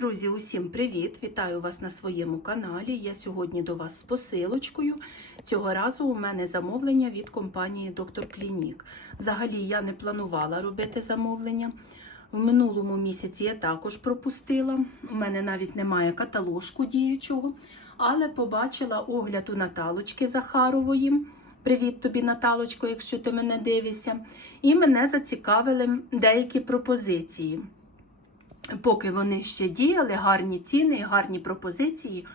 Друзі, усім привіт! Вітаю вас на своєму каналі. Я сьогодні до вас з посилочкою. Цього разу у мене замовлення від компанії Доктор Клінік. Взагалі я не планувала робити замовлення. В минулому місяці я також пропустила. У мене навіть немає каталожку діючого, але побачила огляд у Наталочки Захарової. Привіт тобі, Наталочко, якщо ти мене дивишся. І мене зацікавили деякі пропозиції. Поки вони ще діяли, гарні ціни і гарні пропозиції,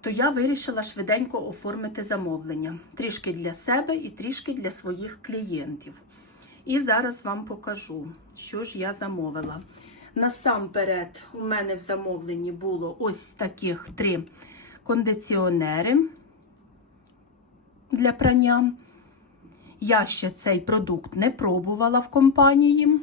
то я вирішила швиденько оформити замовлення. Трішки для себе і трішки для своїх клієнтів. І зараз вам покажу, що ж я замовила. Насамперед, у мене в замовленні було ось таких три кондиціонери для прання. Я ще цей продукт не пробувала в компанії.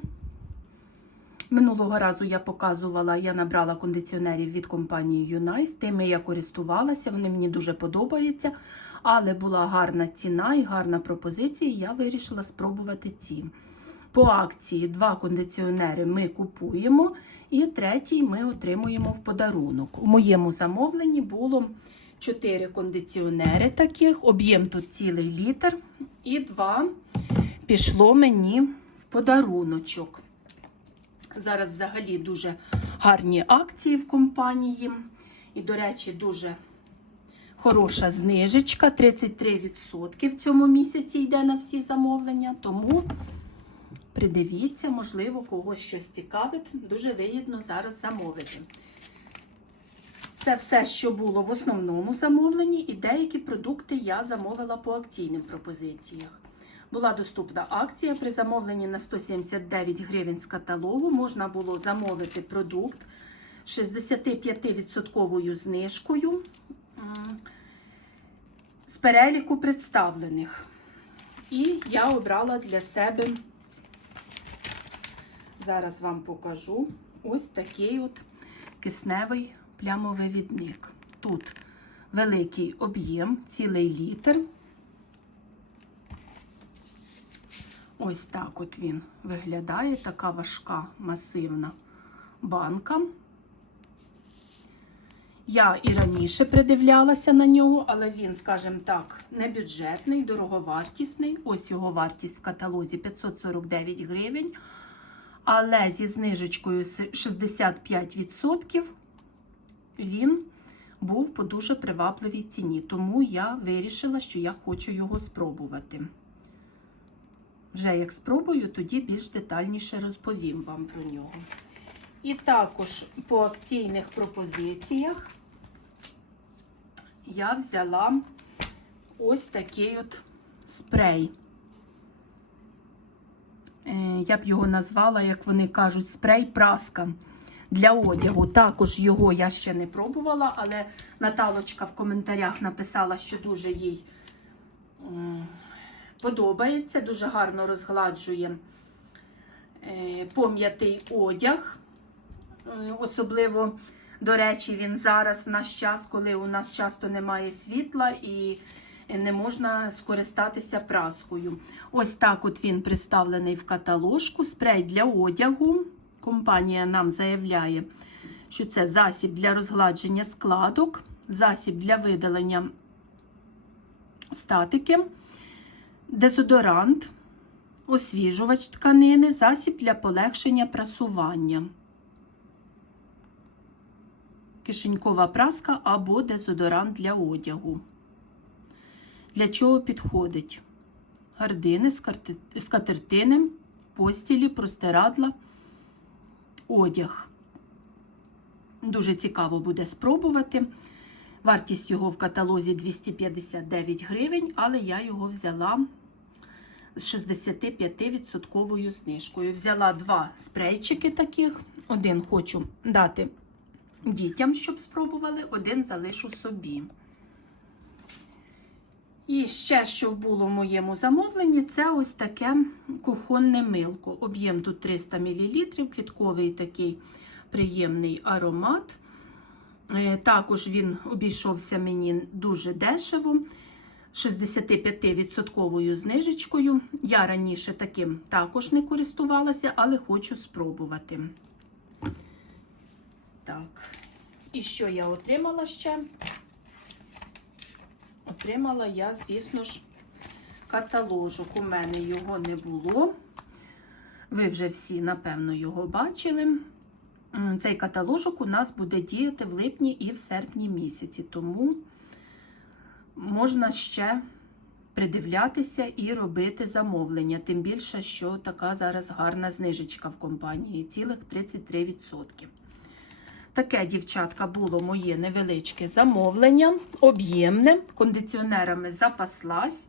Минулого разу я показувала, я набрала кондиціонерів від компанії Юнайс. Тими я користувалася, вони мені дуже подобаються. Але була гарна ціна і гарна пропозиція, і я вирішила спробувати ці. По акції два кондиціонери ми купуємо, і третій ми отримуємо в подарунок. У моєму замовленні було 4 кондиціонери таких, об'єм тут цілий літр, і два пішло мені в подаруночок. Зараз взагалі дуже гарні акції в компанії. І, до речі, дуже хороша знижечка. 33% в цьому місяці йде на всі замовлення. Тому придивіться, можливо, когось щось цікавить. Дуже вигідно зараз замовити. Це все, що було в основному замовленні, і деякі продукти я замовила по акційним пропозиціях. Була доступна акція при замовленні на 179 гривень з каталогу. Можна було замовити продукт 65% знижкою з переліку представлених. І я обрала для себе, зараз вам покажу ось такий от кисневий плямовивідник. Тут великий об'єм, цілий літр. Ось так от він виглядає, така важка масивна банка. Я і раніше придивлялася на нього, але він, скажімо так, не бюджетний, дороговартісний. Ось його вартість в каталозі 549 гривень. Але зі знижечкою 65% він був по дуже привабливій ціні. Тому я вирішила, що я хочу його спробувати. Вже як спробую, тоді більш детальніше розповім вам про нього. І також по акційних пропозиціях я взяла ось такий от спрей. Е, Я б його назвала, як вони кажуть, спрей-праска для одягу. Також його я ще не пробувала, але Наталочка в коментарях написала, що дуже їй подобається, дуже гарно розгладжує е, пом'ятий одяг. Е, особливо, до речі, він зараз в наш час, коли у нас часто немає світла і не можна скористатися праскою. Ось так от він представлений в каталожку. Спрей для одягу. Компанія нам заявляє, що це засіб для розгладження складок, засіб для видалення статики дезодорант, освіжувач тканини, засіб для полегшення прасування, кишенькова праска або дезодорант для одягу. Для чого підходить? Гардини, скатертини, постілі, простирадла, одяг. Дуже цікаво буде спробувати. Вартість його в каталозі 259 гривень, але я його взяла з 65% знижкою. Взяла два спрейчики таких. Один хочу дати дітям, щоб спробували, один залишу собі. І ще, що було в моєму замовленні, це ось таке кухонне милко. Об'єм тут 300 мл, квітковий такий приємний аромат. Е, також він обійшовся мені дуже дешево. 65% знижечкою. Я раніше таким також не користувалася, але хочу спробувати. Так. І що я отримала ще? Отримала я, звісно ж, каталожок. У мене його не було. Ви вже всі, напевно, його бачили. Цей каталожок у нас буде діяти в липні і в серпні місяці, тому можна ще придивлятися і робити замовлення. Тим більше, що така зараз гарна знижечка в компанії цілих 33%. Таке, дівчатка, було моє невеличке замовлення, об'ємне, кондиціонерами запаслась.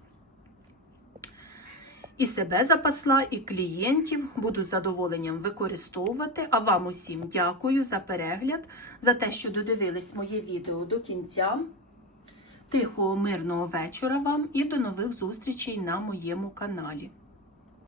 І себе запасла, і клієнтів буду задоволенням використовувати. А вам усім дякую за перегляд, за те, що додивились моє відео до кінця. Тихого, мирного вечора вам і до нових зустрічей на моєму каналі.